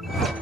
야!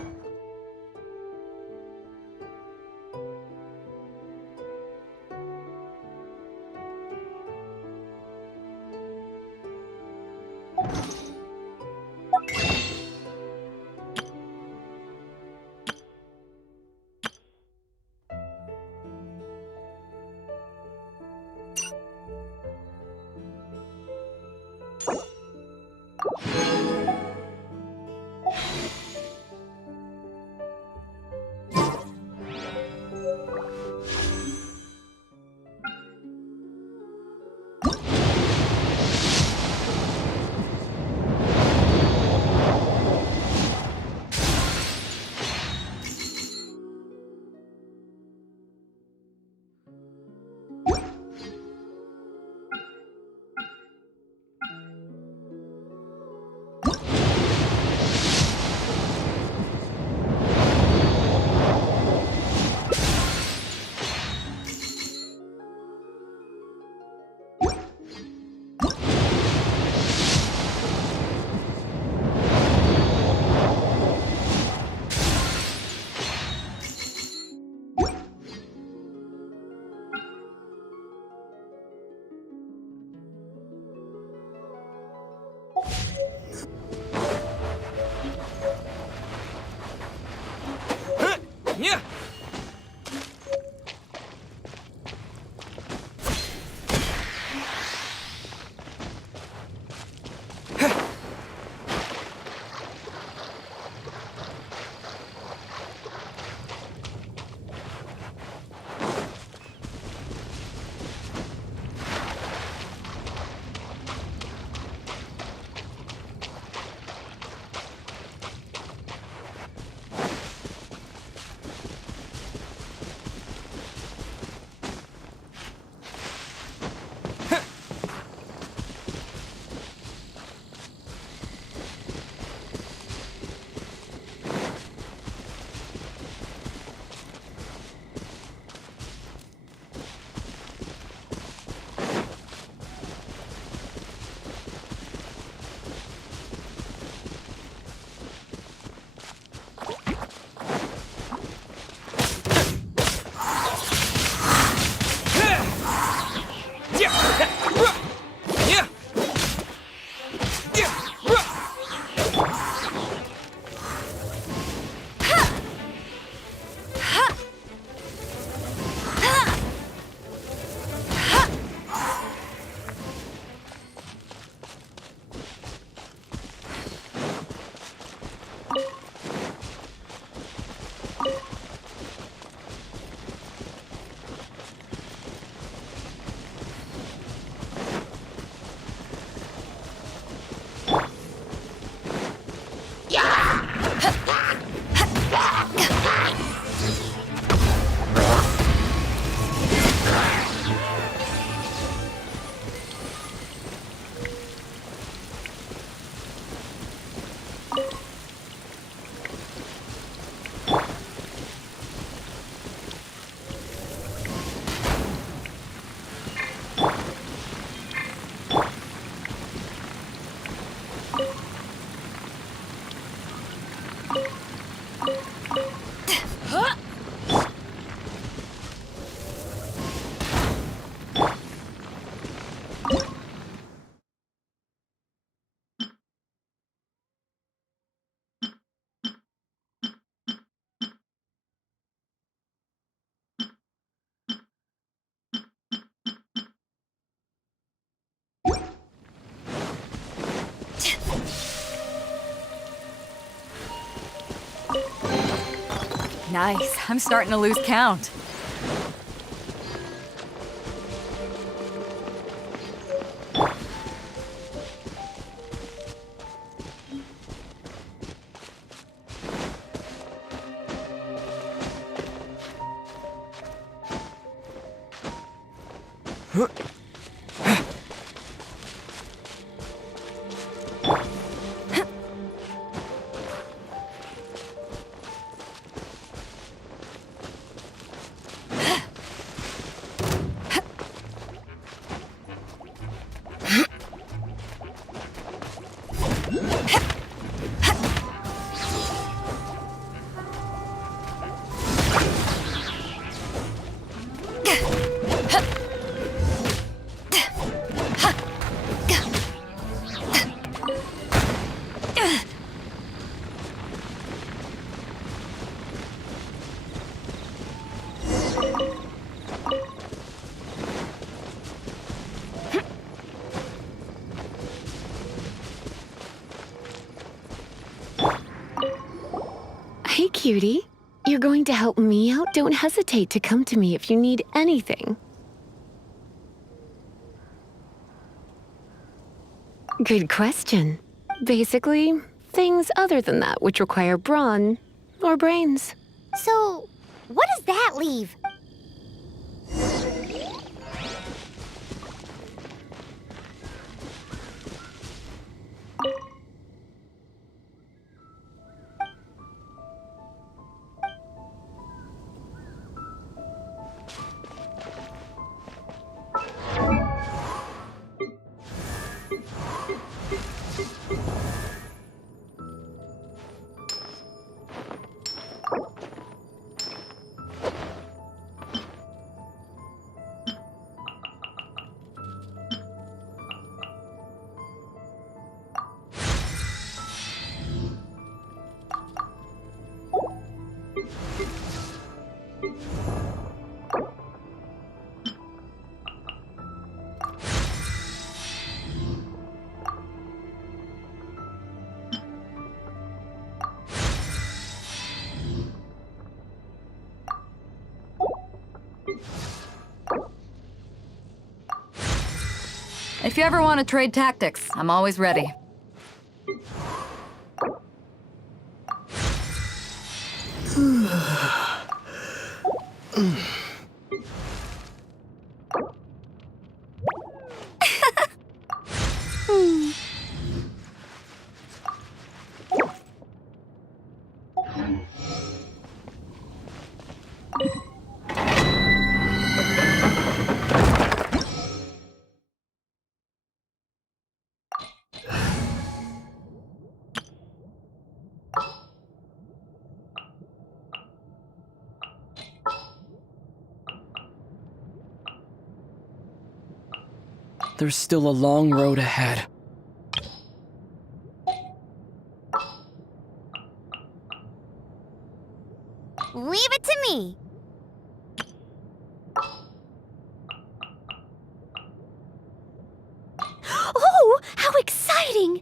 Nice. I'm starting to lose count. Hey, cutie. You're going to help me out? Don't hesitate to come to me if you need anything. Good question. Basically, things other than that which require brawn or brains. So, what does that leave? If you ever want to trade tactics, I'm always ready. There's still a long road ahead. Leave it to me. Oh, how exciting!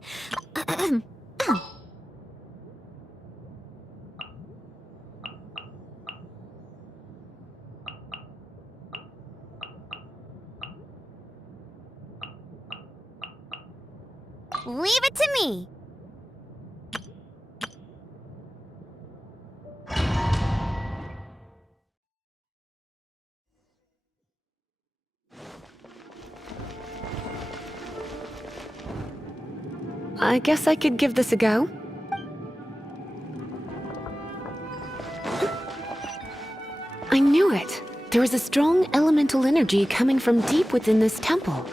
Leave it to me. I guess I could give this a go. I knew it. There is a strong elemental energy coming from deep within this temple.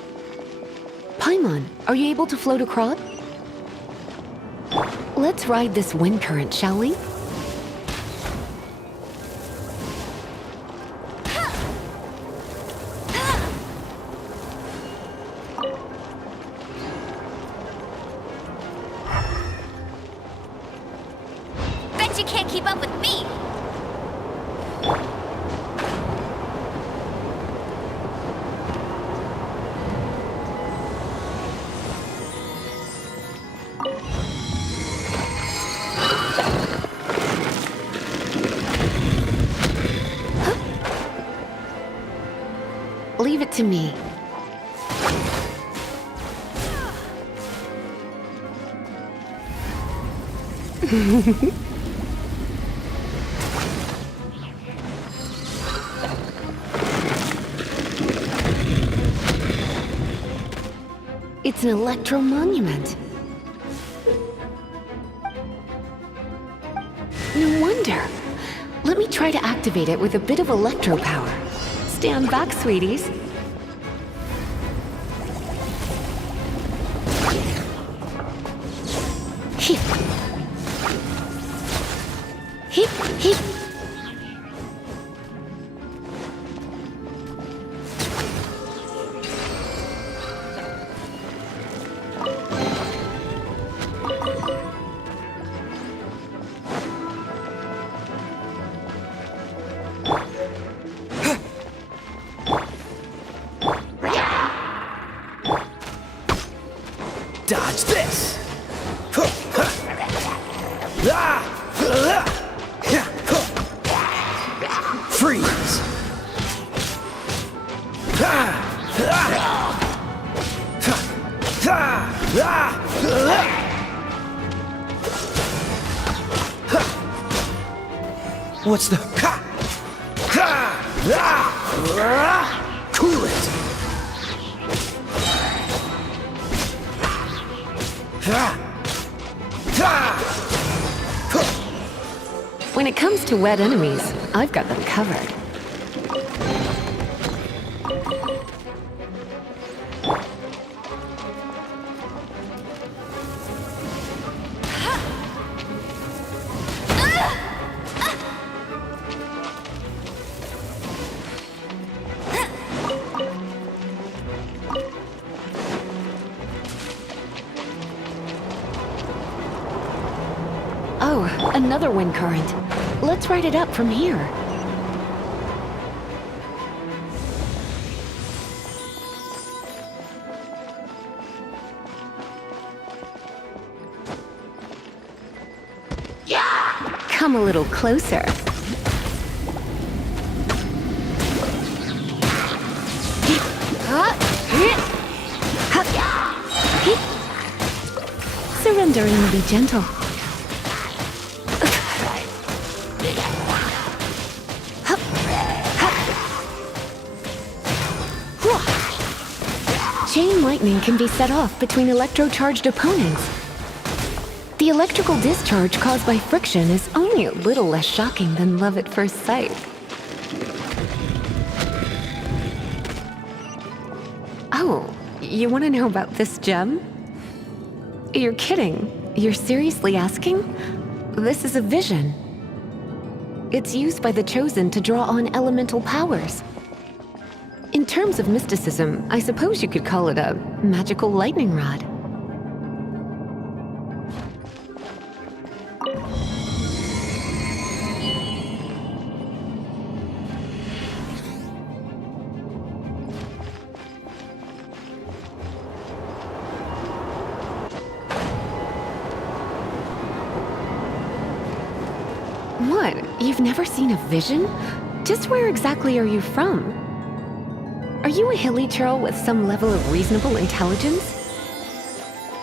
Paimon, are you able to float across? Let's ride this wind current, shall we? Bet you can't keep up with me. Leave it to me. It's an electro monument. No wonder. Let me try to activate it with a bit of electro power. Stand back, sweeties. Hip. Hip, hip. Dodge this! What's the... Ha! Ha! Ah! Cool it! Ha! Ha! When it comes to wet enemies, I've got them covered. Oh, another wind current. Let's ride it up from here. Come a little closer. Surrender and be gentle. Chain lightning can be set off between electro-charged opponents. The electrical discharge caused by friction is only a little less shocking than love at first sight. Oh, you want to know about this gem? You're kidding. You're seriously asking? This is a vision. It's used by the Chosen to draw on elemental powers. In terms of mysticism, I suppose you could call it a magical lightning rod. What? You've never seen a vision? Just where exactly are you from? Are you a hilly churl with some level of reasonable intelligence?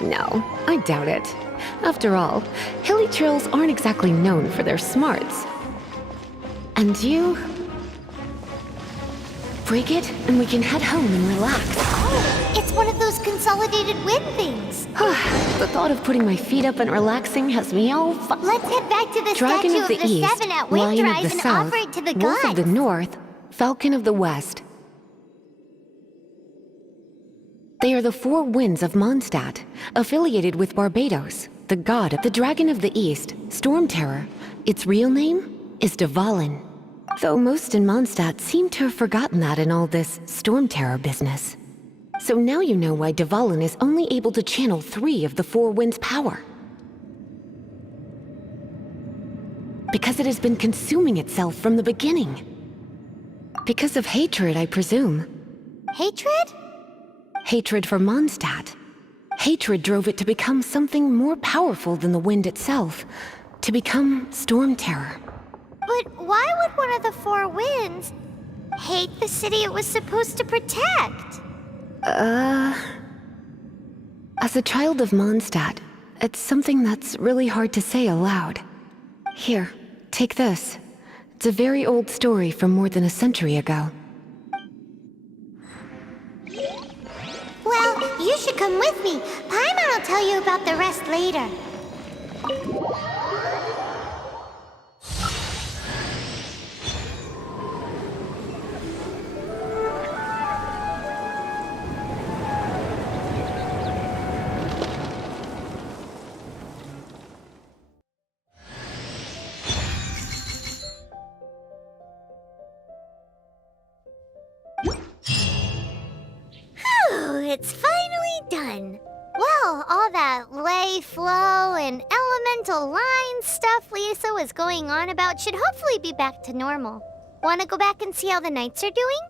No, I doubt it. After all, hilly churls aren't exactly known for their smarts. And you? Break it, and we can head home and relax. Oh, it's one of those consolidated wind things. The thought of putting my feet up and relaxing has me all Let's head back to the Dragon statue of the East, Seven at Lion of Windrise the and South, offer it to the Wolf gods. of the North, Falcon of the West. They are the four winds of Mondstadt, affiliated with Barbados, the god of the Dragon of the East, Storm Terror. Its real name is Dvalin. Though most in Mondstadt seem to have forgotten that in all this Storm Terror business. So now you know why Dvalin is only able to channel 3 of the four winds' power. Because it has been consuming itself from the beginning. Because of hatred, I presume. Hatred? Hatred for Mondstadt. Hatred drove it to become something more powerful than the wind itself. To become Storm Terror. But why would one of the four winds hate the city it was supposed to protect? As a child of Mondstadt, it's something that's really hard to say aloud. Here, take this. It's a very old story from more than a century ago. Well, you should come with me. Paimon will tell you about the rest later. It's finally done. Well, all that lay, flow, and elemental line stuff Lisa was going on about should hopefully be back to normal. Want to go back and see how the knights are doing?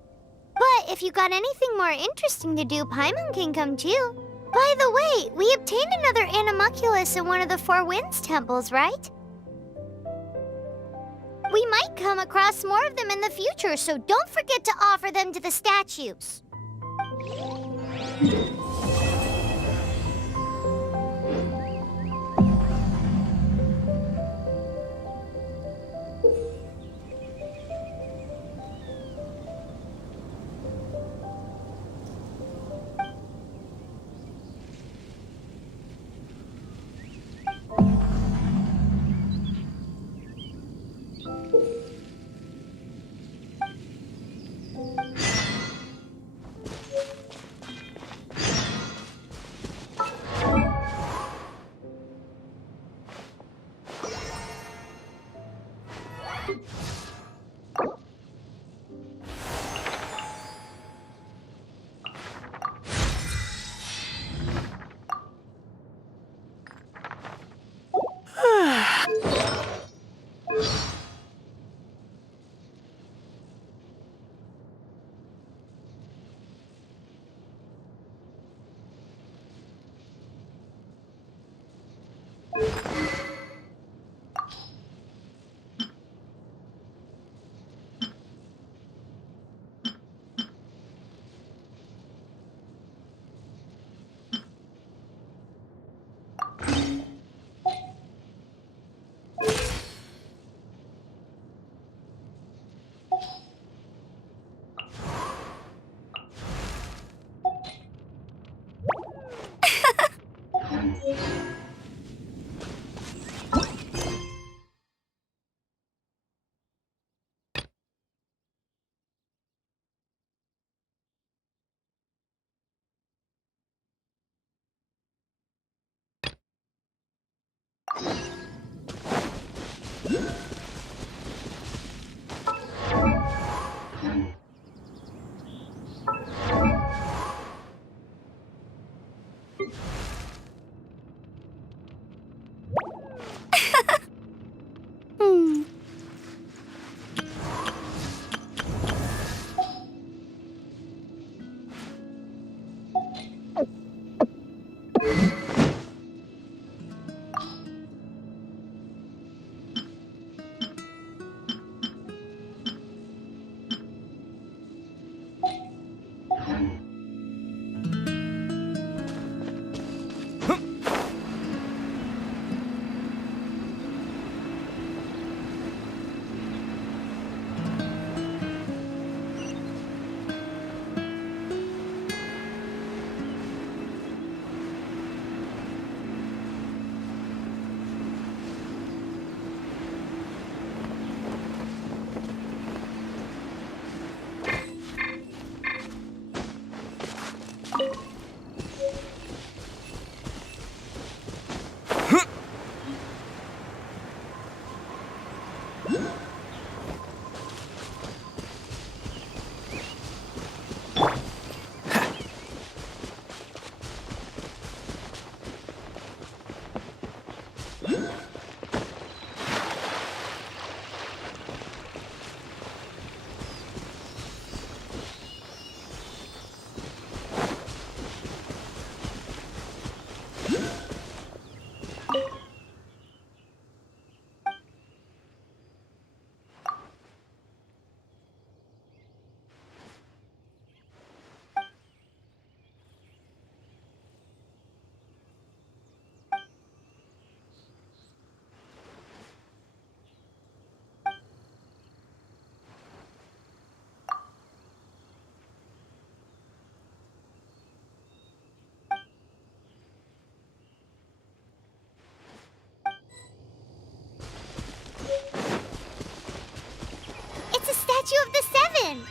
But if you got anything more interesting to do, Paimon can come too. By the way, we obtained another Animalculus in one of the Four Winds temples, right? We might come across more of them in the future, so don't forget to offer them to the statues. It's a statue of the Seven!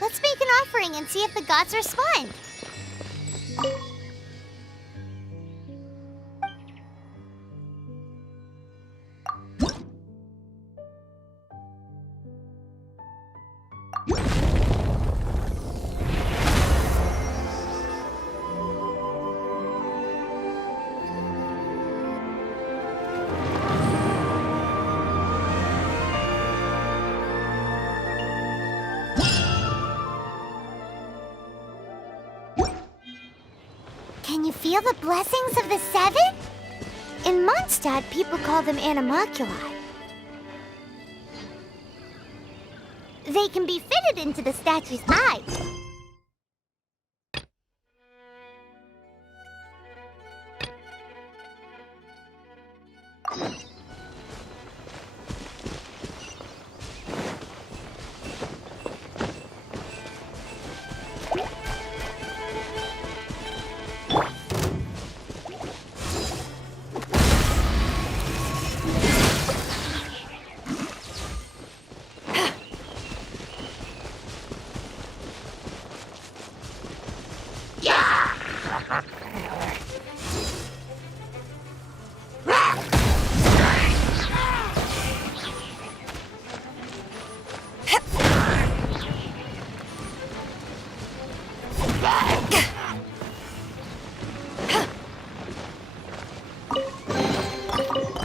Let's make an offering and see if the gods respond. Can you feel the blessings of the Seven? In Mondstadt, people call them animalculi. They can be fitted into the statue's eyes.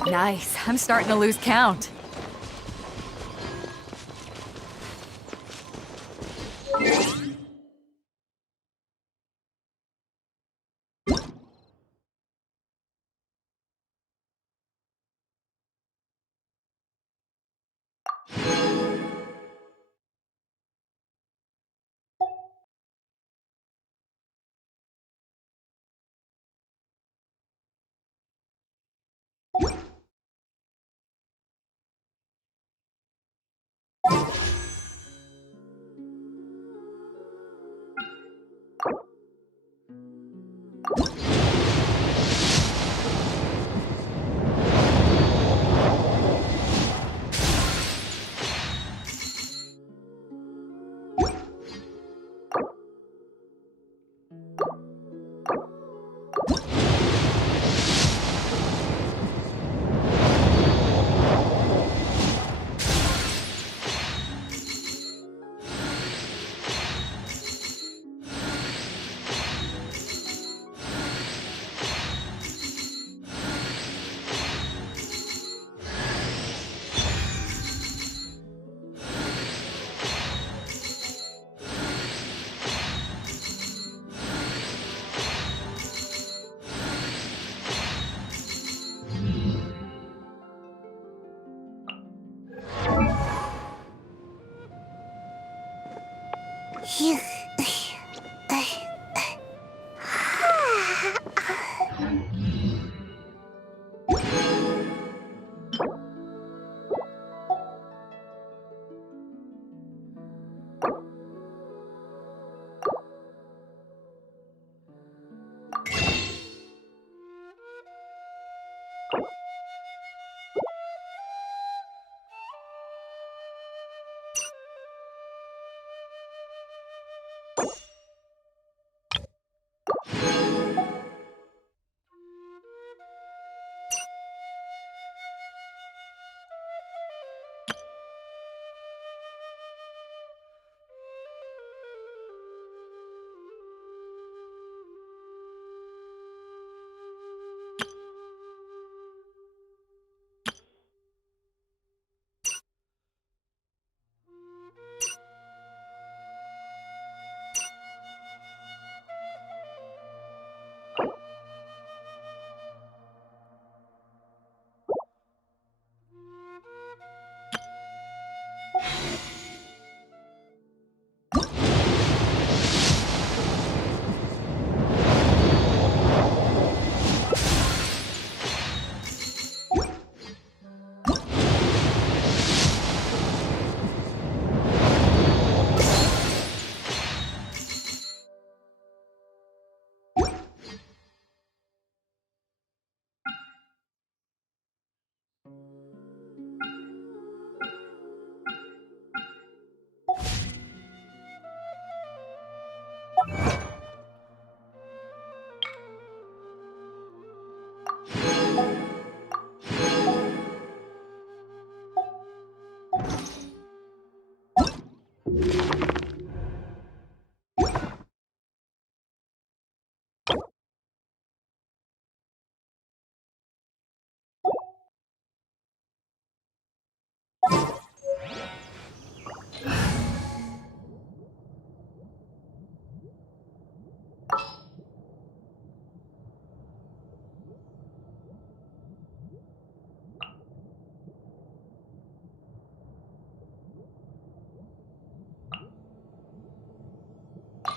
Nice. I'm starting to lose count.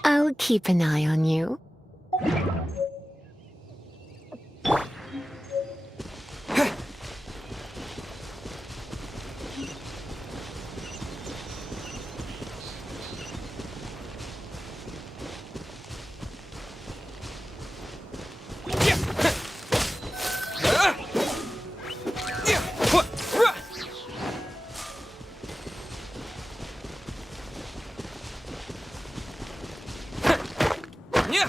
I'll keep an eye on you. Yeah.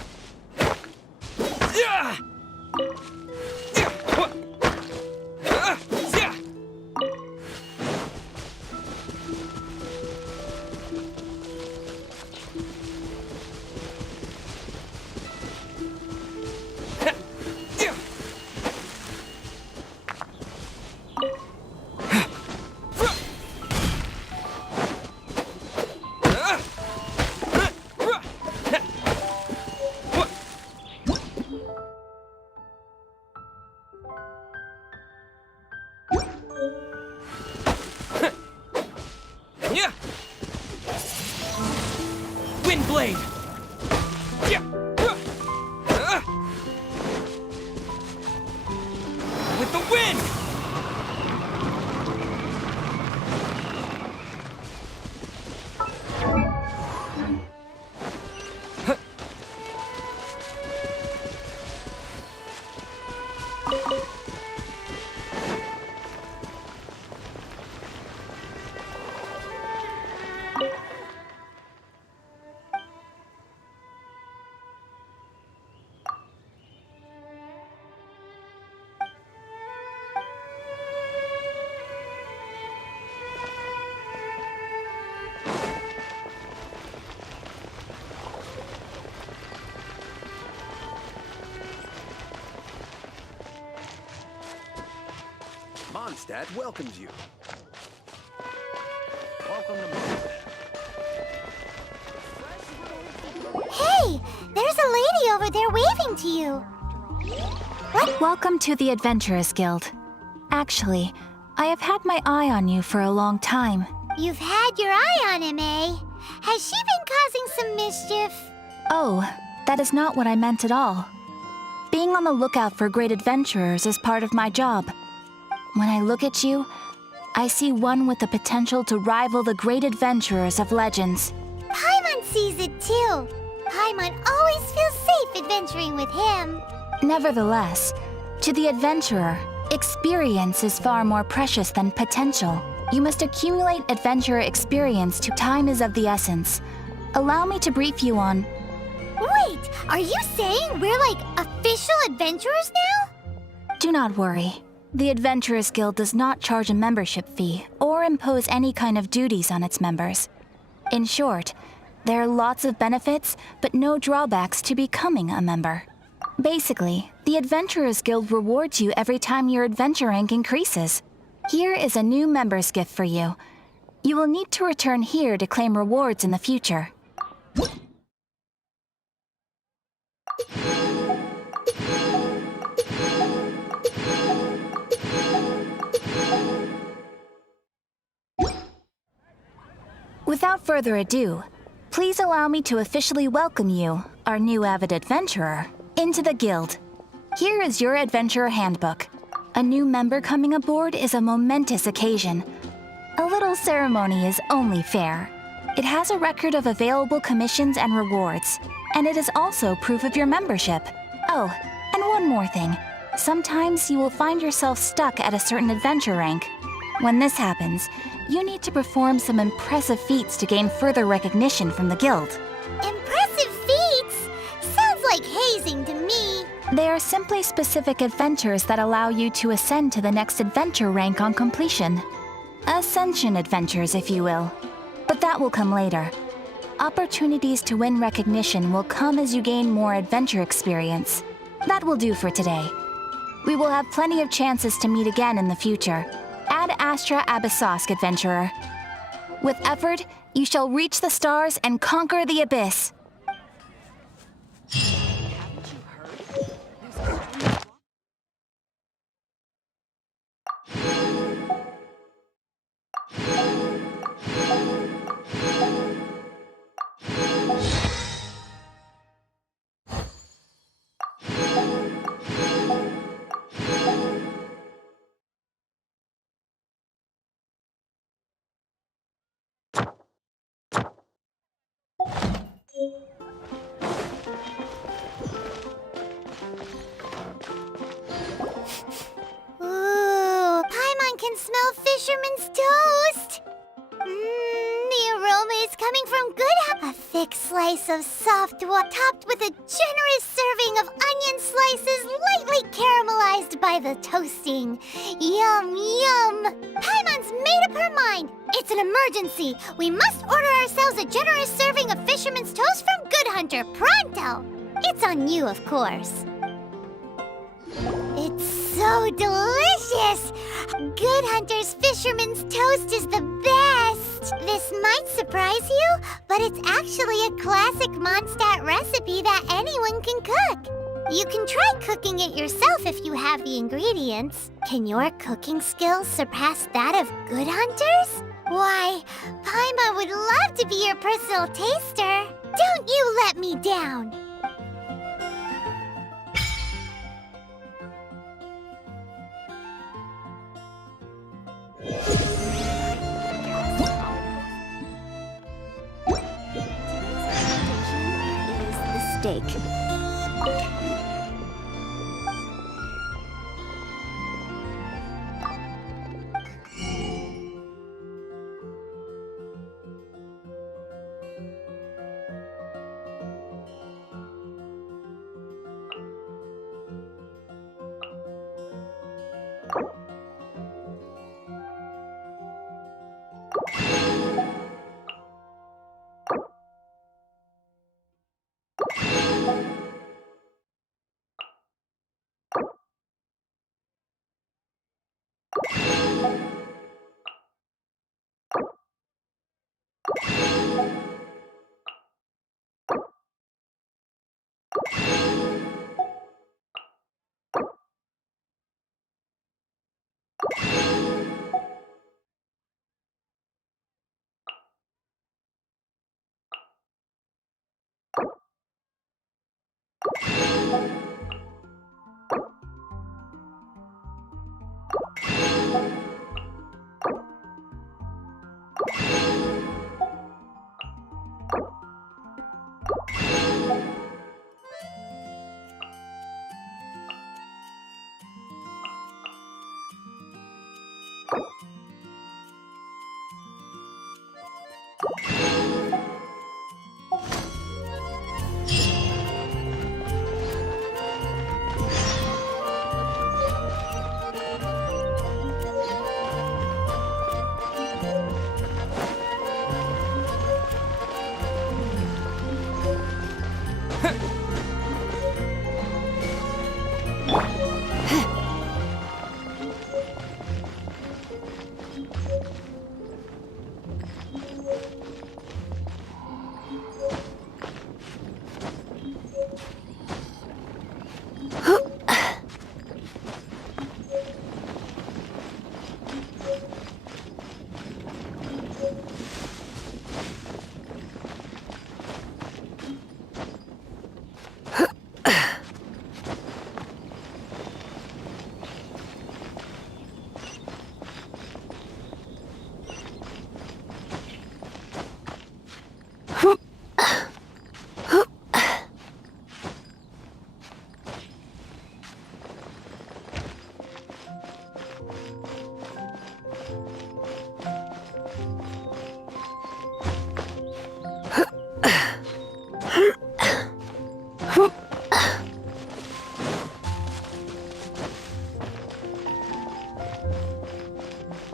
Mondstadt welcomes you. Welcome to Mondstadt. Hey, there's a lady over there waving to you. What? Welcome to the Adventurers Guild. Actually, I have had my eye on you for a long time. You've had your eye on him, eh? Has she been causing some mischief? Oh, that is not what I meant at all. Being on the lookout for great adventurers is part of my job. When I look at you, I see one with the potential to rival the great adventurers of legends. Paimon sees it too. Paimon always feels safe adventuring with him. Nevertheless, to the adventurer, experience is far more precious than potential. You must accumulate adventurer experience to time is of the essence. Allow me to brief you on... Wait, are you saying we're like official adventurers now? Do not worry. The Adventurers Guild does not charge a membership fee or impose any kind of duties on its members. In short, there are lots of benefits, but no drawbacks to becoming a member. Basically, the Adventurers Guild rewards you every time your adventure rank increases. Here is a new member's gift for you. You will need to return here to claim rewards in the future. Without further ado, please allow me to officially welcome you, our new avid adventurer, into the guild. Here is your adventurer handbook. A new member coming aboard is a momentous occasion. A little ceremony is only fair. It has a record of available commissions and rewards, and it is also proof of your membership. Oh, and one more thing. Sometimes you will find yourself stuck at a certain adventure rank. When this happens, you need to perform some impressive feats to gain further recognition from the guild. Impressive feats? Sounds like hazing to me. They are simply specific adventures that allow you to ascend to the next adventure rank on completion. Ascension adventures, if you will. But that will come later. Opportunities to win recognition will come as you gain more adventure experience. That will do for today. We will have plenty of chances to meet again in the future. Ad Astra Abyssosk, adventurer. With effort, you shall reach the stars and conquer the abyss. Ooh, Paimon can smell fisherman's toast. The aroma is coming from good. A thick slice of soft dough topped with a generous serving of onion slices lightly caramelized by the toasting. Yum, yum. Paimon's made up her mind. It's an emergency. We must order ourselves a generous serving of fisherman's toast from Good Hunter, pronto. It's on you, of course. It's so delicious! Good Hunter's Fisherman's Toast is the best! This might surprise you, but it's actually a classic Mondstadt recipe that anyone can cook. You can try cooking it yourself if you have the ingredients. Can your cooking skills surpass that of Good Hunter's? Why, Paimon would love to be your personal taster. Don't you let me down! Steak.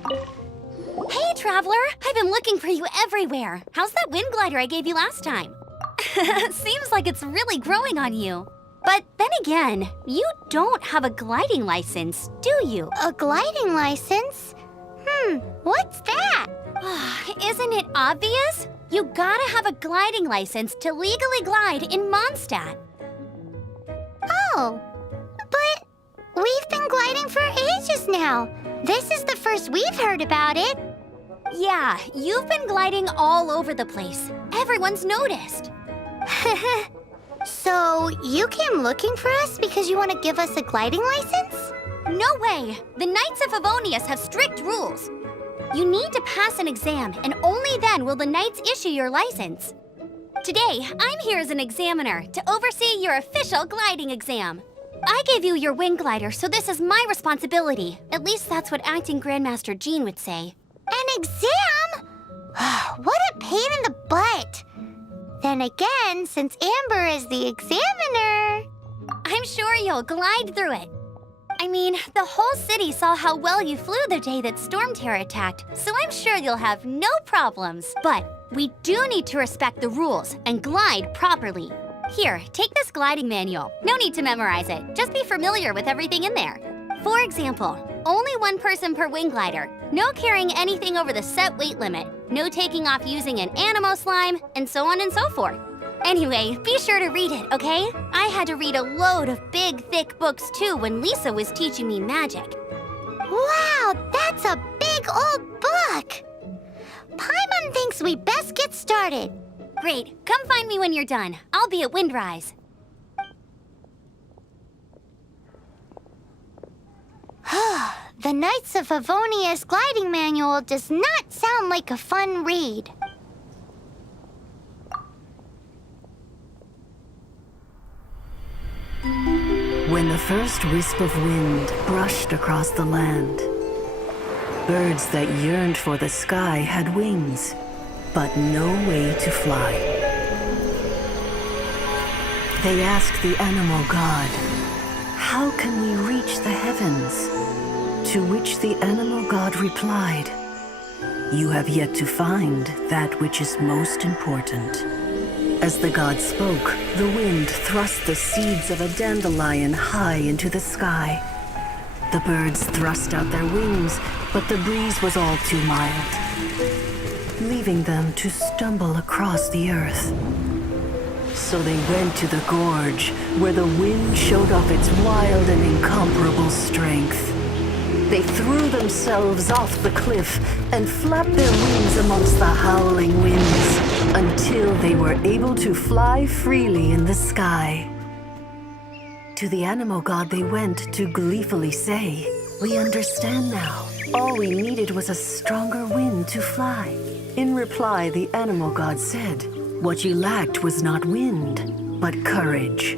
Hey, Traveler! I've been looking for you everywhere. How's that wind glider I gave you last time? Seems like it's really growing on you. But then again, you don't have a gliding license, do you? A gliding license? What's that? Isn't it obvious? You gotta have a gliding license to legally glide in Mondstadt. Oh, but we've been gliding for ages now. This is the first we've heard about it. Yeah, you've been gliding all over the place. Everyone's noticed. So, you came looking for us because you want to give us a gliding license? No way! The Knights of Favonius have strict rules. You need to pass an exam, and only then will the Knights issue your license. Today, I'm here as an examiner to oversee your official gliding exam. I gave you your wing glider, so this is my responsibility. At least that's what Acting Grandmaster Jean would say. An exam? What a pain in the butt. Then again, since Amber is the examiner... I'm sure you'll glide through it. I mean, the whole city saw how well you flew the day that Storm Terror attacked, so I'm sure you'll have no problems. But we do need to respect the rules and glide properly. Here, take this gliding manual. No need to memorize it. Just be familiar with everything in there. For example, only one person per wing glider. No carrying anything over the set weight limit. No taking off using an animo slime, and so on and so forth. Anyway, be sure to read it, okay? I had to read a load of big, thick books too when Lisa was teaching me magic. Wow, that's a big old book! Paimon thinks we best get started. Great, come find me when you're done. I'll be at Windrise. The Knights of Favonius gliding manual does not sound like a fun read. When the first wisp of wind brushed across the land, birds that yearned for the sky had wings, but no way to fly. They asked the animal god, "How can we reach the heavens?" To which the animal god replied, "You have yet to find that which is most important." As the god spoke, the wind thrust the seeds of a dandelion high into the sky. The birds thrust out their wings, but the breeze was all too mild, leaving them to stumble across the earth. So they went to the gorge, where the wind showed off its wild and incomparable strength. They threw themselves off the cliff and flapped their wings amongst the howling winds until they were able to fly freely in the sky. To the animal god they went to gleefully say, "We understand now. All we needed was a stronger wind to fly." In reply, the animal god said, "What you lacked was not wind, but courage.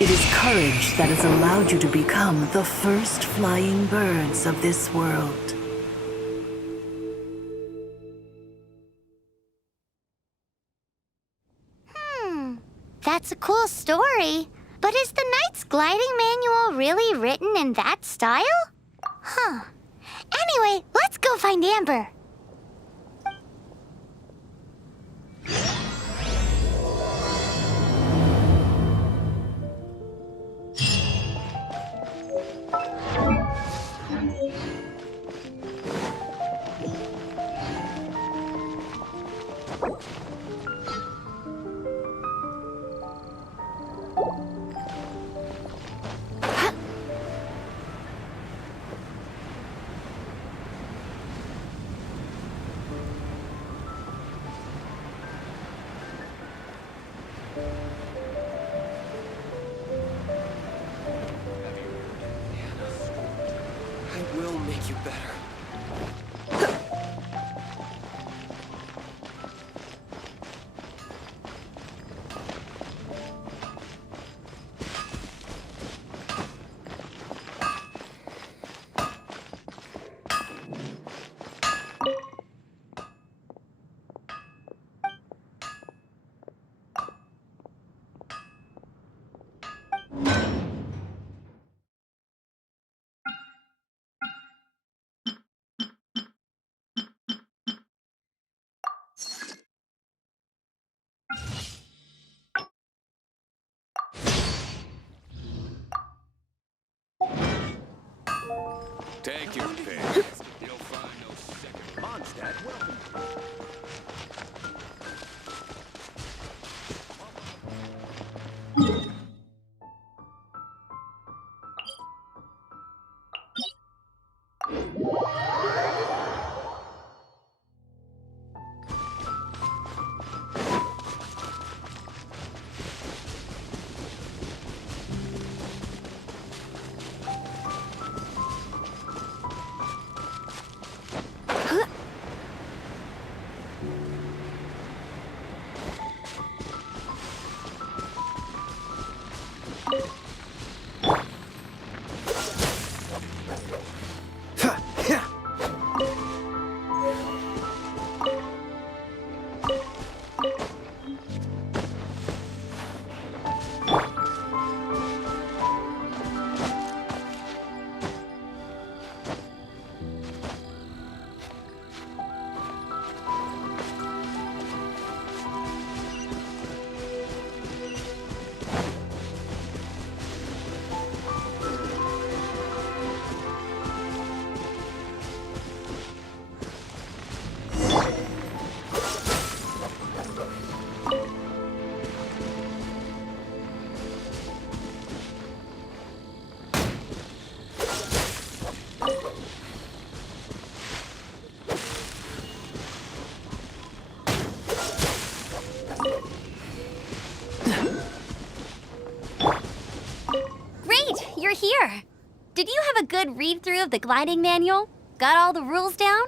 It is courage that has allowed you to become the first flying birds of this world." That's a cool story. But is the Knight's gliding manual really written in that style? Anyway, let's go find Amber. Take your pick. You'll find no second. Mondstadt, welcome. You're here. Did you have a good read-through of the gliding manual? Got all the rules down?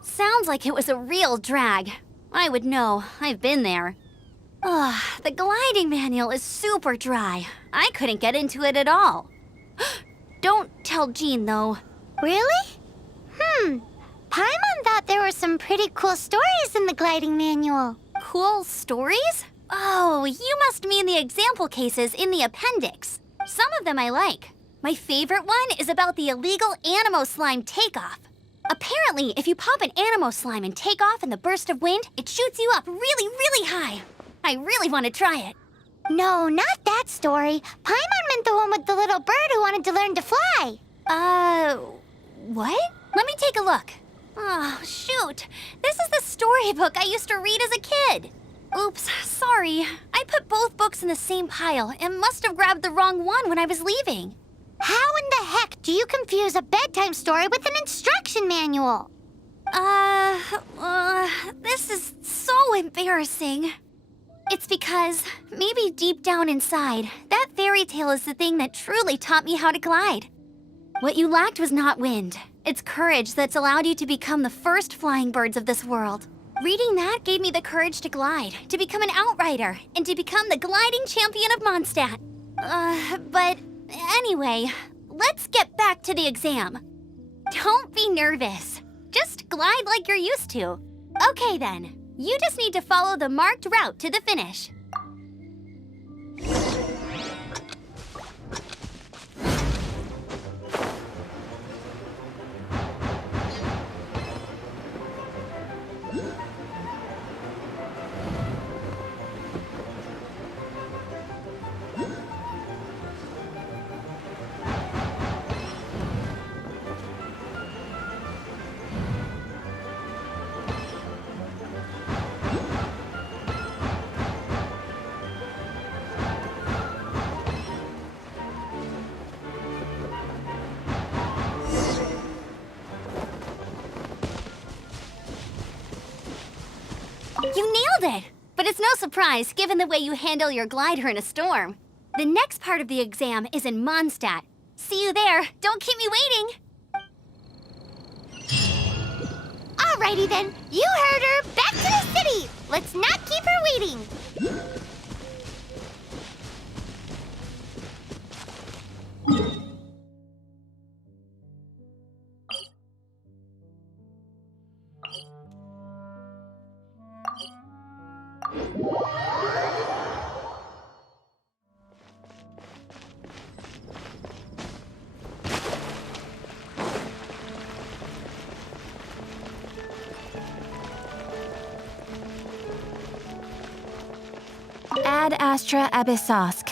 Sounds like it was a real drag. I would know. I've been there. Ugh, the gliding manual is super dry. I couldn't get into it at all. Don't tell Jean, though. Really? Paimon thought there were some pretty cool stories in the gliding manual. Cool stories? Oh, you must mean the example cases in the appendix. Some of them I like. My favorite one is about the illegal Animo Slime takeoff. Apparently, if you pop an Animo Slime and take off in the burst of wind, it shoots you up really, really high. I really want to try it. No, not that story. Paimon meant the one with the little bird who wanted to learn to fly. What? Let me take a look. Oh, shoot. This is the storybook I used to read as a kid. Oops, sorry. I put both books in the same pile and must have grabbed the wrong one when I was leaving. How in the heck do you confuse a bedtime story with an instruction manual? This is so embarrassing. It's because, maybe deep down inside, that fairy tale is the thing that truly taught me how to glide. What you lacked was not wind. It's courage that's allowed you to become the first flying birds of this world. Reading that gave me the courage to glide, to become an outrider, and to become the gliding champion of Mondstadt. But anyway, let's get back to the exam. Don't be nervous. Just glide like you're used to. Okay then, you just need to follow the marked route to the finish. You nailed it! But it's no surprise, given the way you handle your glider in a storm. The next part of the exam is in Mondstadt. See you there. Don't keep me waiting. Alrighty then, you heard her. Back to the city. Let's not keep her waiting. Ad Astra Abyssosk.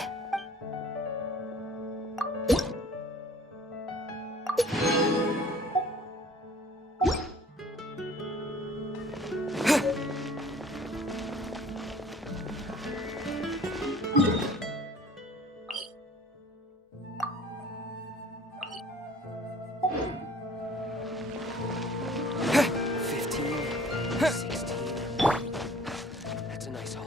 16. That's a nice haul.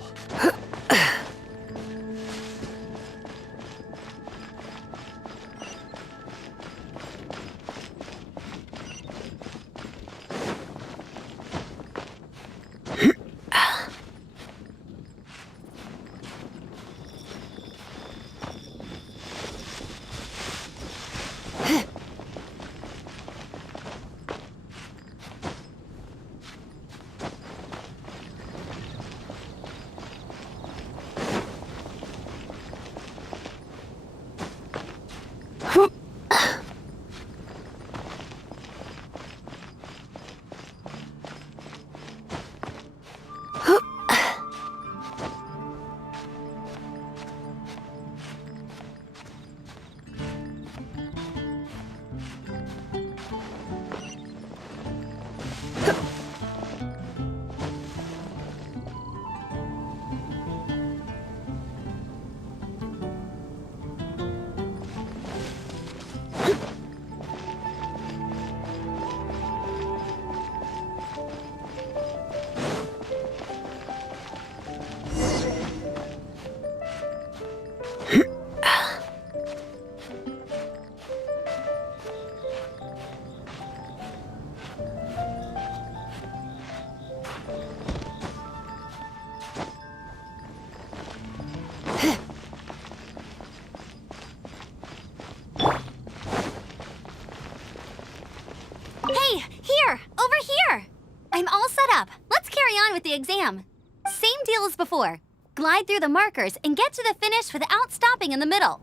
Hey, here! Over here! I'm all set up. Let's carry on with the exam. Same deal as before. Glide through the markers and get to the finish without stopping in the middle.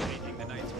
Anything the Knights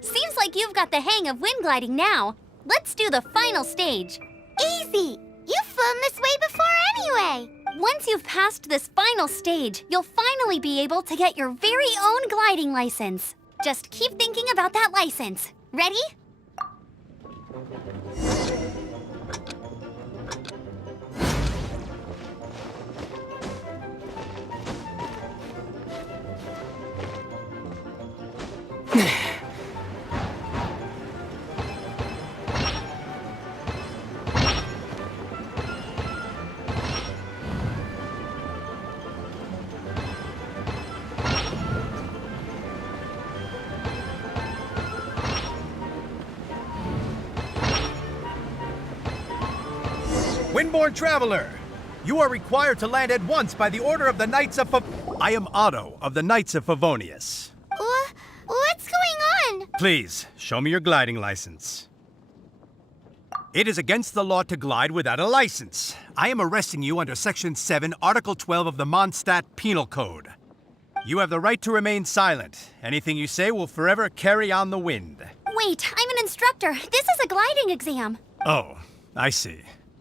Seems like you've got the hang of wind gliding now. Let's do the final stage. Easy! You've flown this way before anyway! Once you've passed this final stage, you'll finally be able to get your very own gliding license. Just keep thinking about that license. Ready? Windborne traveler, you are required to land at once by the order of the Knights of I am Otto of the Knights of Favonius. What's going on? Please, show me your gliding license. It is against the law to glide without a license. I am arresting you under Section 7, Article 12 of the Mondstadt Penal Code. You have the right to remain silent. Anything you say will forever carry on the wind. Wait, I'm an instructor. This is a gliding exam. Oh, I see.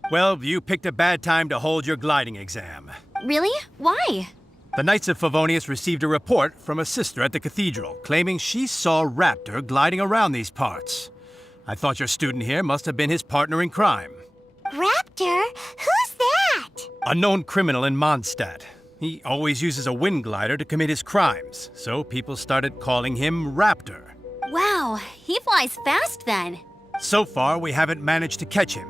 Well, you picked a bad time to hold your gliding exam. Really? Why? The Knights of Favonius received a report from a sister at the cathedral claiming she saw Raptor gliding around these parts. I thought your student here must have been his partner in crime. Raptor? Who's that? A known criminal in Mondstadt. He always uses a wind glider to commit his crimes, so people started calling him Raptor. Wow, he flies fast then. So far, we haven't managed to catch him.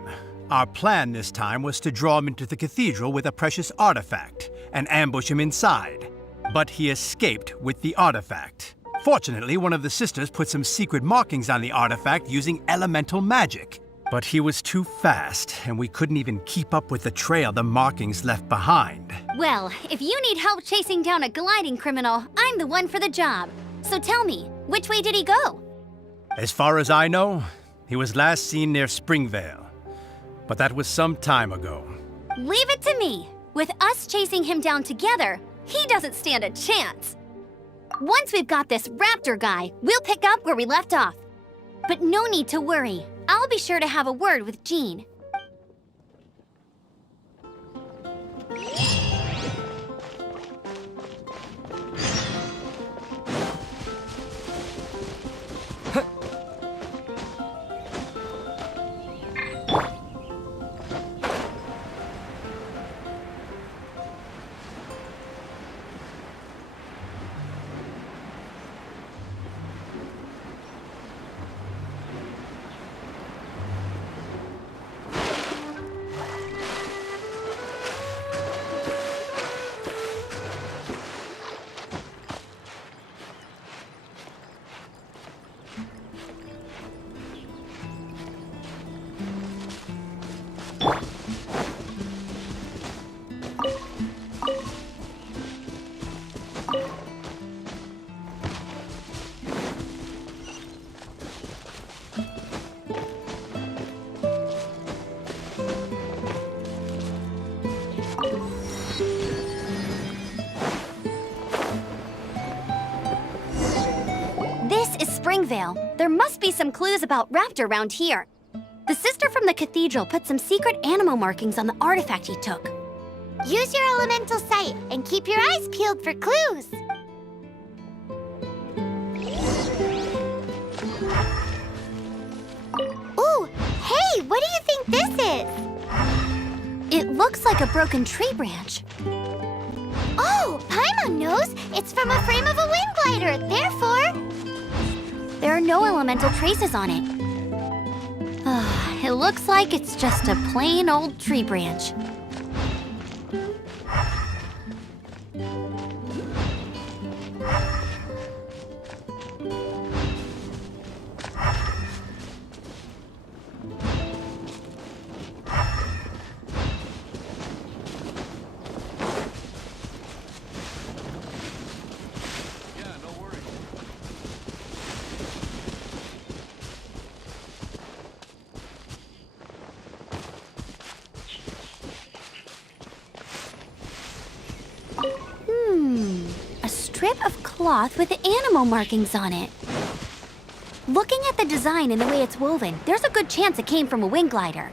Our plan this time was to draw him into the cathedral with a precious artifact and ambush him inside. But he escaped with the artifact. Fortunately, one of the sisters put some secret markings on the artifact using elemental magic. But he was too fast, and we couldn't even keep up with the trail the markings left behind. Well, if you need help chasing down a gliding criminal, I'm the one for the job. So tell me, which way did he go? As far as I know, he was last seen near Springvale. But that was some time ago. Leave it to me. With us chasing him down together, he doesn't stand a chance. Once we've got this raptor guy, we'll pick up where we left off. But no need to worry. I'll be sure to have a word with Jean. Springvale. There must be some clues about Raptor around here. The sister from the cathedral put some secret animal markings on the artifact he took. Use your elemental sight and keep your eyes peeled for clues. Ooh, hey, what do you think this is? It looks like a broken tree branch. Oh, Paimon knows. It's from a frame of a wind glider. Therefore, there are no elemental traces on it. It looks like it's just a plain old tree branch. A strip of cloth with animal markings on it. Looking at the design and the way it's woven, there's a good chance it came from a wing glider.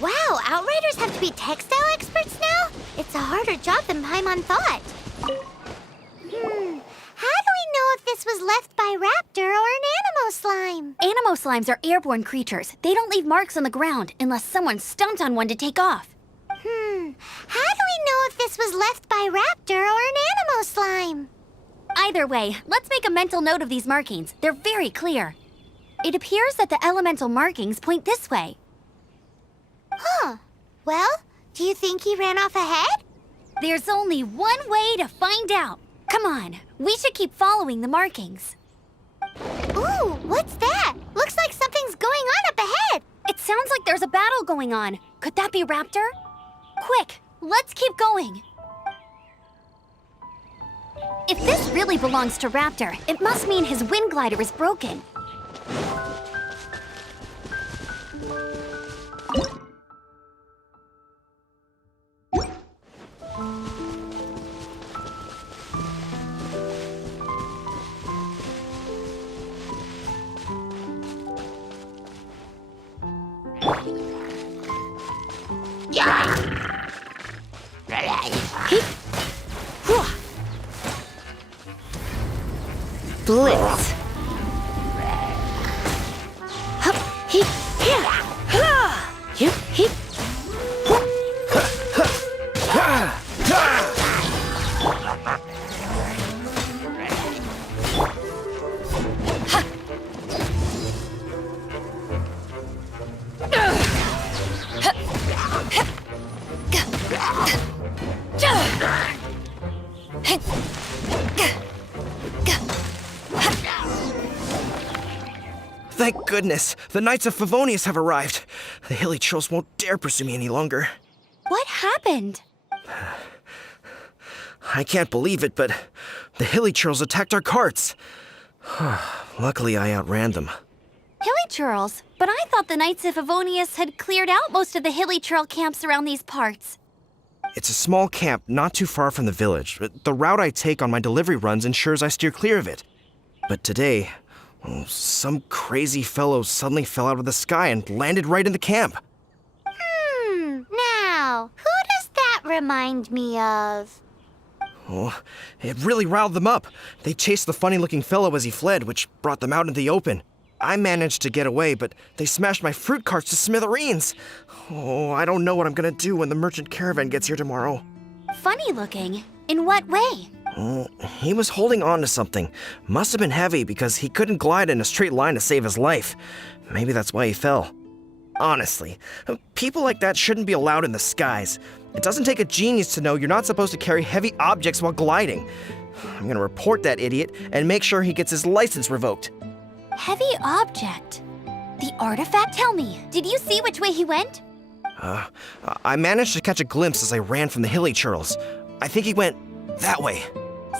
Wow, Outriders have to be textile experts now? It's a harder job than Paimon thought. How do we know if this was left by Raptor or an Animo slime? Animo slimes are airborne creatures. They don't leave marks on the ground unless someone stomped on one to take off. How do we know if this was left by Raptor or an Animo slime? Either way, let's make a mental note of these markings. They're very clear. It appears that the elemental markings point this way. Huh. Well, do you think he ran off ahead? There's only one way to find out. Come on, we should keep following the markings. Ooh, what's that? Looks like something's going on up ahead. It sounds like there's a battle going on. Could that be Raptor? Quick, let's keep going. If this really belongs to Raptor, it must mean his wind glider is broken. Blitz. Hup, heep, here. Yep, heep. Thank goodness, the Knights of Favonius have arrived. The hilly trolls won't dare pursue me any longer. What happened? I can't believe it, but the hilly trolls attacked our carts. Luckily, I outran them. Hilly churls? But I thought the Knights of Favonius had cleared out most of the hilly churl camps around these parts. It's a small camp not too far from the village. The route I take on my delivery runs ensures I steer clear of it. But today, some crazy fellow suddenly fell out of the sky and landed right in the camp. Now, who does that remind me of? Oh, it really riled them up. They chased the funny-looking fellow as he fled, which brought them out in the open. I managed to get away, but they smashed my fruit carts to smithereens. Oh, I don't know what I'm gonna do when the merchant caravan gets here tomorrow. Funny looking? In what way? He was holding on to something. Must have been heavy because he couldn't glide in a straight line to save his life. Maybe that's why he fell. Honestly, people like that shouldn't be allowed in the skies. It doesn't take a genius to know you're not supposed to carry heavy objects while gliding. I'm gonna report that idiot and make sure he gets his license revoked. Heavy object? The artifact? Tell me, did you see which way he went? I managed to catch a glimpse as I ran from the hilly churls. I think he went that way.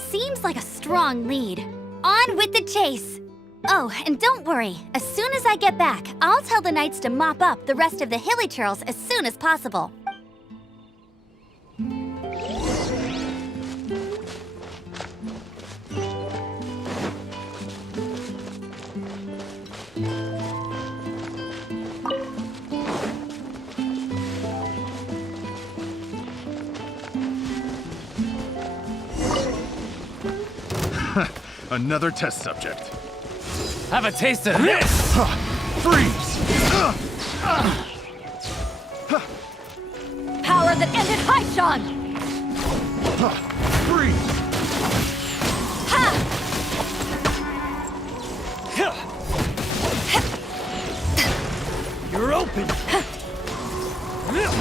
Seems like a strong lead. On with the chase! Oh, and don't worry. As soon as I get back, I'll tell the knights to mop up the rest of the hilly churls as soon as possible. Another test subject. Have a taste of this! Freeze! Power that ended Haishan! Freeze! You're open! Freeze!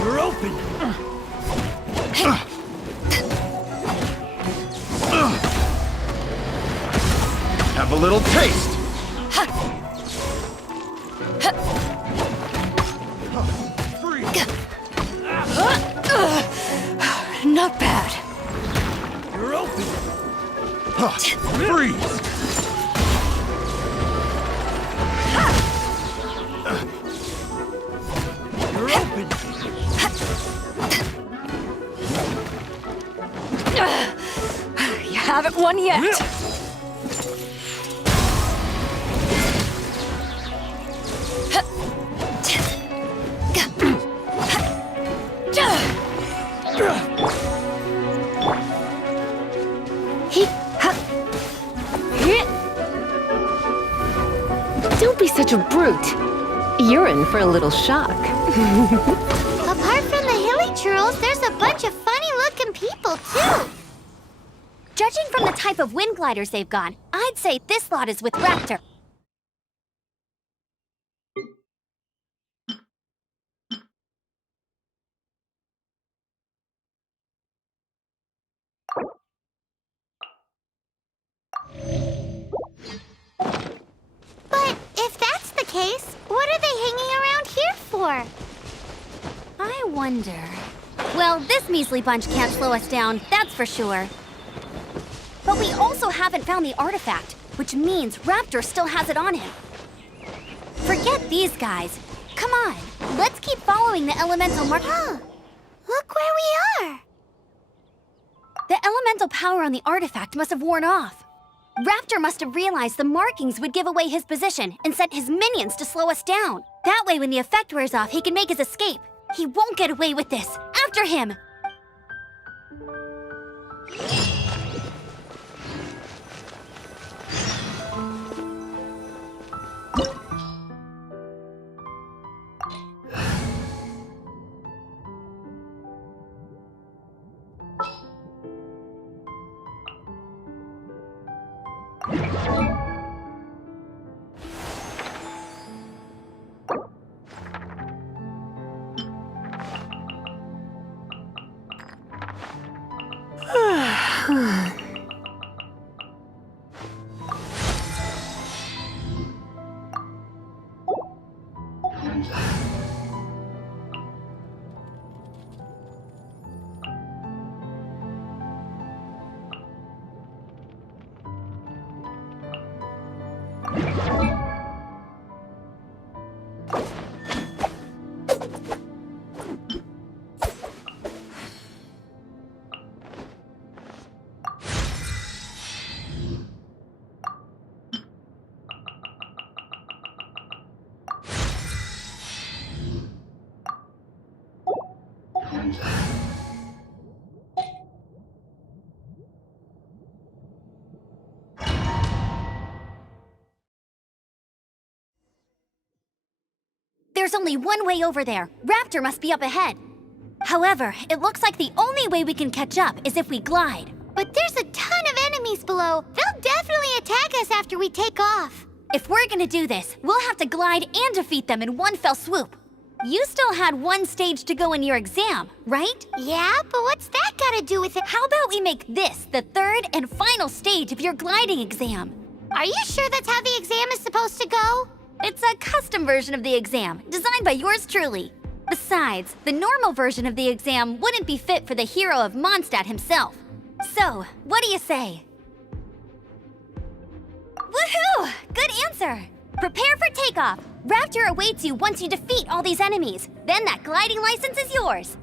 You're open! Have a little taste! Freeze! Not bad. You're open! Freeze! You're open! You haven't won yet. Don't be such a brute. You're in for a little shock. Apart from the hilly churls, there's a bunch of funny-looking people, too. Judging from the type of wind gliders they've gone, I'd say this lot is with Raptor. But if that's the case, what are they hanging around here for? I wonder... Well, this measly bunch can't slow us down, that's for sure. But we also haven't found the artifact, which means Raptor still has it on him. Forget these guys. Come on, let's keep following the elemental mark. Look where we are. The elemental power on the artifact must have worn off. Raptor must have realized the markings would give away his position and sent his minions to slow us down. That way, when the effect wears off, he can make his escape. He won't get away with this. After him! There's only one way over there. Raptor must be up ahead. However, it looks like the only way we can catch up is if we glide. But there's a ton of enemies below. They'll definitely attack us after we take off. If we're gonna do this, we'll have to glide and defeat them in one fell swoop. You still had one stage to go in your exam, right? Yeah, but what's that got to do with it? How about we make this the third and final stage of your gliding exam? Are you sure that's how the exam is supposed to go? It's a custom version of the exam, designed by yours truly. Besides, the normal version of the exam wouldn't be fit for the hero of Mondstadt himself. So, what do you say? Woohoo! Good answer! Prepare for takeoff. Raptor awaits you once you defeat all these enemies. Then that gliding license is yours.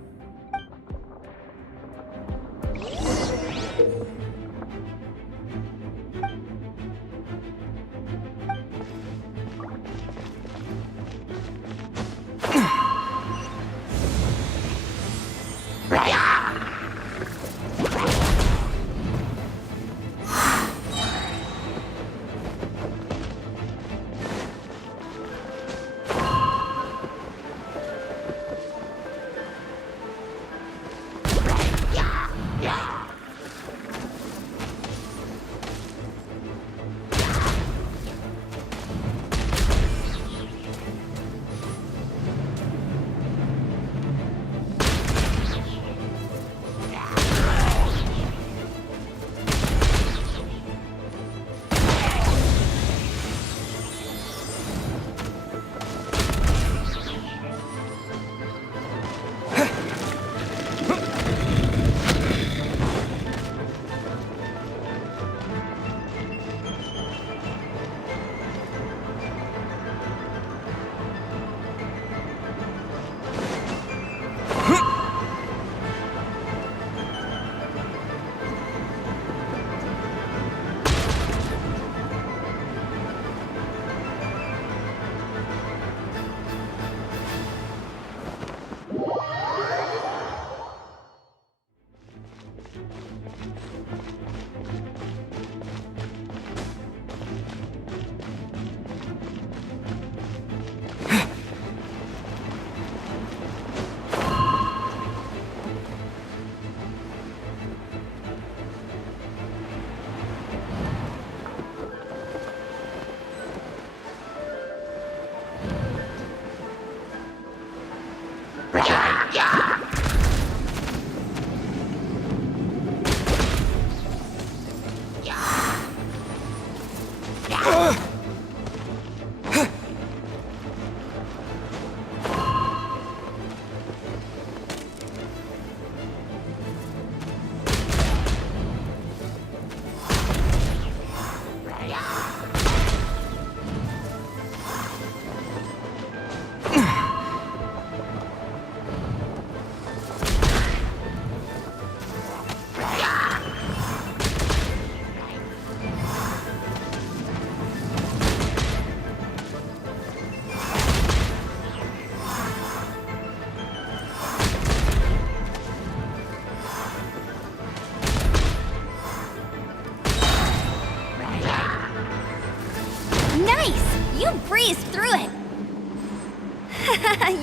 You breezed through it!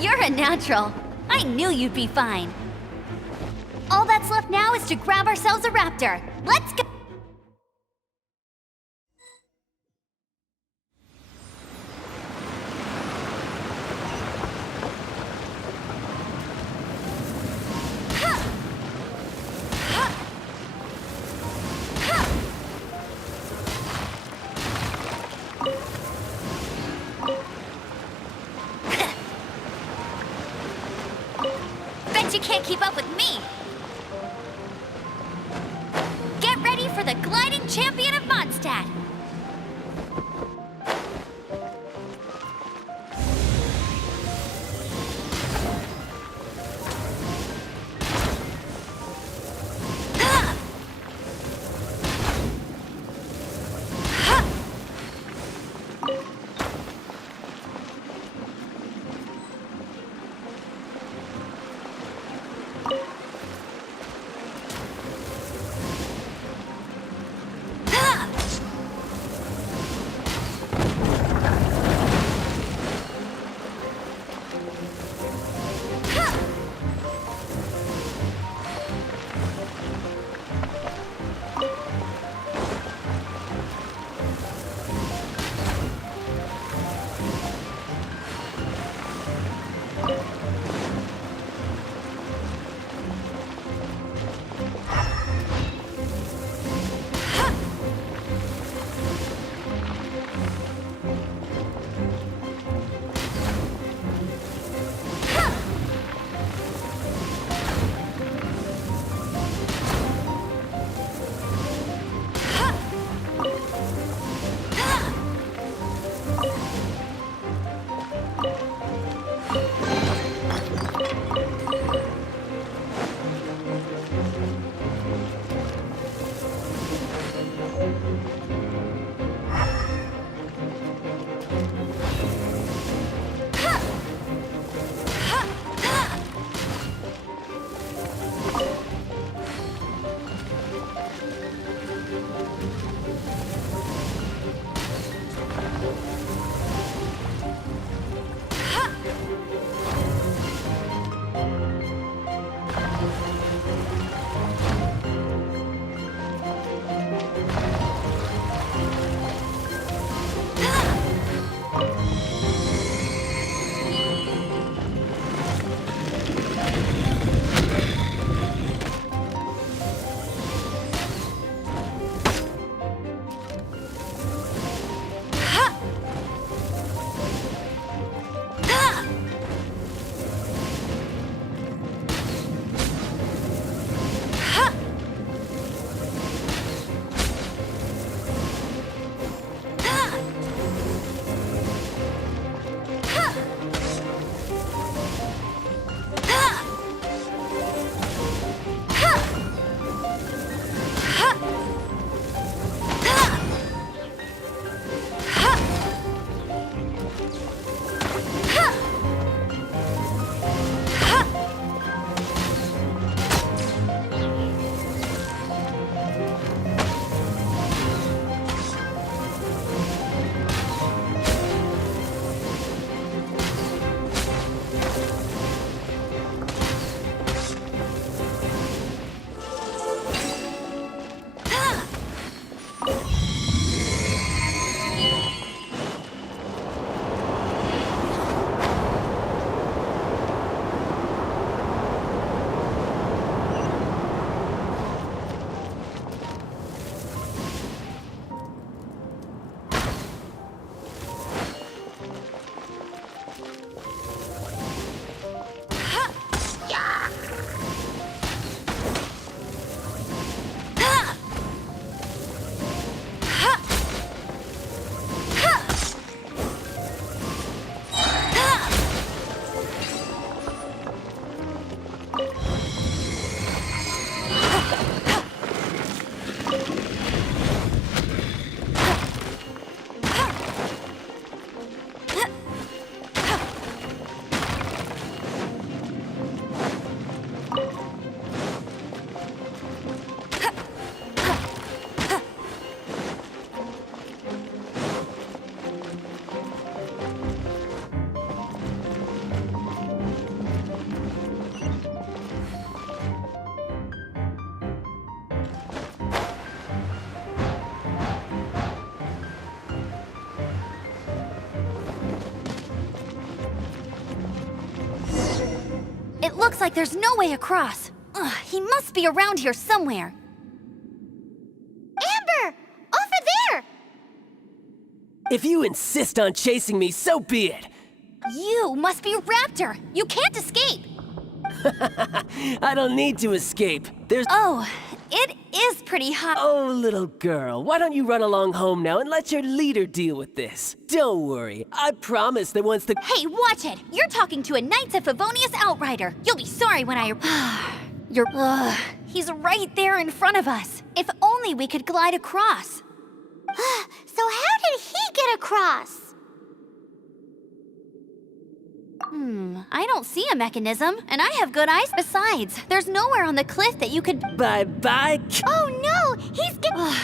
You're a natural. I knew you'd be fine. All that's left now is to grab ourselves a raptor. Let's go! Bet you can't keep up with me! Get ready for the gliding champion of Mondstadt! It looks like there's no way across. Ugh, he must be around here somewhere. Amber! Over there! If you insist on chasing me, so be it. You must be Raptor. You can't escape. I don't need to escape. There's... Oh, it is pretty hot. Oh, little girl, why don't you run along home now and let your leader deal with this? Don't worry, I promise that once the... Hey, watch it! You're talking to a Knights of Favonius outrider. You'll be sorry when I... He's right there in front of us. If only we could glide across. So how did he get across? I don't see a mechanism, and I have good eyes. Besides, there's nowhere on the cliff that you could... Bye-bye. Oh no, he's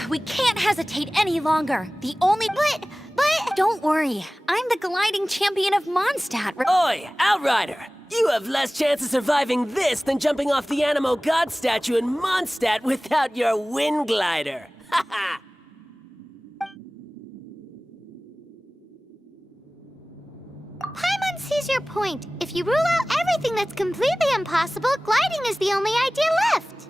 We can't hesitate any longer. The only... But... Don't worry, I'm the gliding champion of Mondstadt. Oi, outrider! You have less chance of surviving this than jumping off the Animo God statue in Mondstadt without your wind glider. Ha ha! Paimon sees your point. If you rule out everything that's completely impossible, gliding is the only idea left.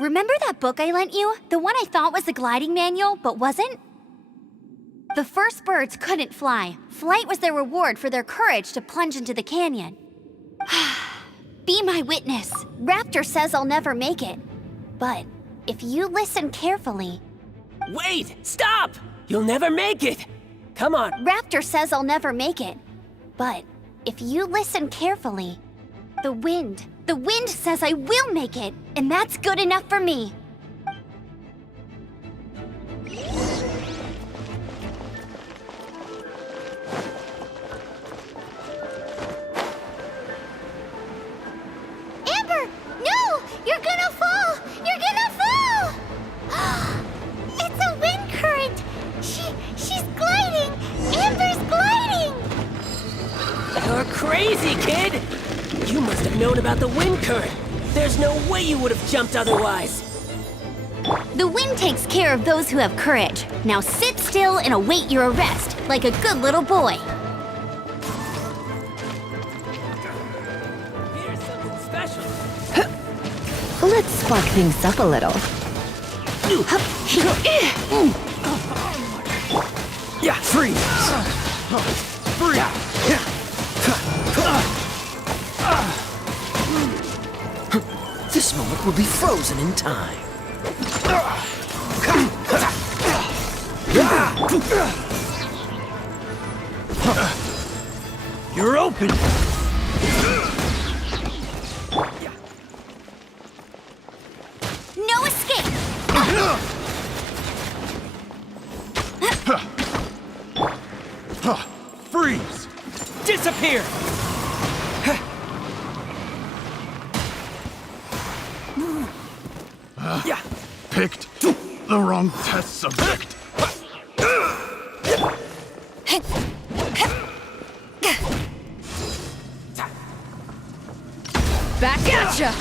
Remember that book I lent you? The one I thought was the gliding manual, but wasn't? The first birds couldn't fly. Flight was their reward for their courage to plunge into the canyon. Be my witness. Raptor says I'll never make it. But if you listen carefully... Wait! Stop! You'll never make it! Come on. Raptor says I'll never make it. But if you listen carefully, the wind says I will make it, and that's good enough for me. Amber! No! You're gonna fall! You're gonna fall! It's a wind current! She's gliding! Amber's gliding! You're crazy, kid! You must have known about the wind current. There's no way you would have jumped otherwise. The wind takes care of those who have courage. Now sit still and await your arrest, like a good little boy. Here's something special. Let's spark things up a little. Yeah, freeze! This moment will be frozen in time. You're open! No escape! Freeze! Disappear! Picked the wrong test subject. Back at ya!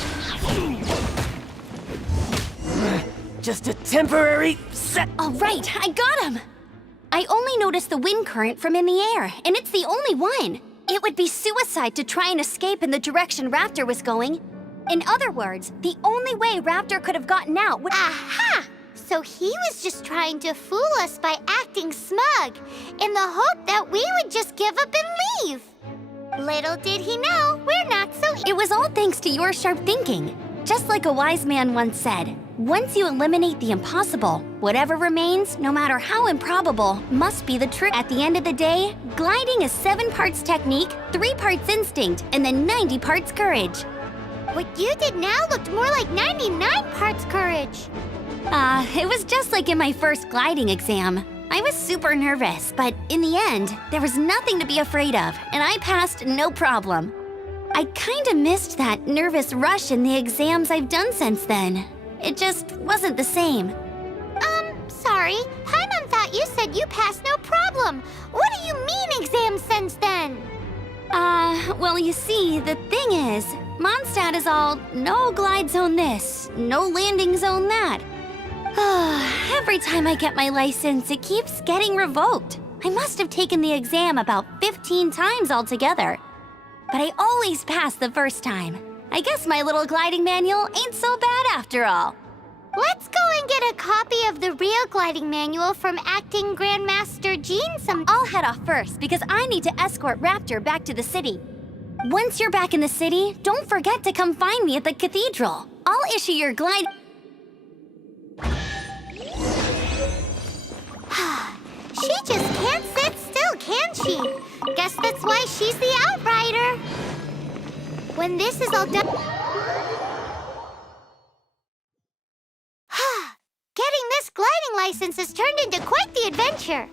Just a temporary set. All right, I got him! I only noticed the wind current from in the air, and it's the only one. It would be suicide to try and escape in the direction Raptor was going. In other words, the only way Raptor could have gotten out would— Aha! So he was just trying to fool us by acting smug, in the hope that we would just give up and leave. Little did he know, we're not so— It was all thanks to your sharp thinking. Just like a wise man once said, once you eliminate the impossible, whatever remains, no matter how improbable, must be the truth. At the end of the day, gliding is 7 parts technique, 3 parts instinct, and then 90 parts courage. What you did now looked more like 99 parts courage. It was just like in my first gliding exam. I was super nervous, but in the end, there was nothing to be afraid of, and I passed no problem. I kinda missed that nervous rush in the exams I've done since then. It just wasn't the same. Sorry. Paimon thought you said you passed no problem. What do you mean exams since then? Well, you see, the thing is, Mondstadt is all no glide zone this, no landing zone that. Every time I get my license, it keeps getting revoked. I must have taken the exam about 15 times altogether. But I always pass the first time. I guess my little gliding manual ain't so bad after all. Let's go and get a copy of the real gliding manual from Acting Grandmaster Jean I'll head off first because I need to escort Raptor back to the city. Once you're back in the city, don't forget to come find me at the cathedral. I'll issue your glide... She just can't sit still, can she? Guess that's why she's the Outrider. When this is all done... Getting this gliding license has turned into quite the adventure.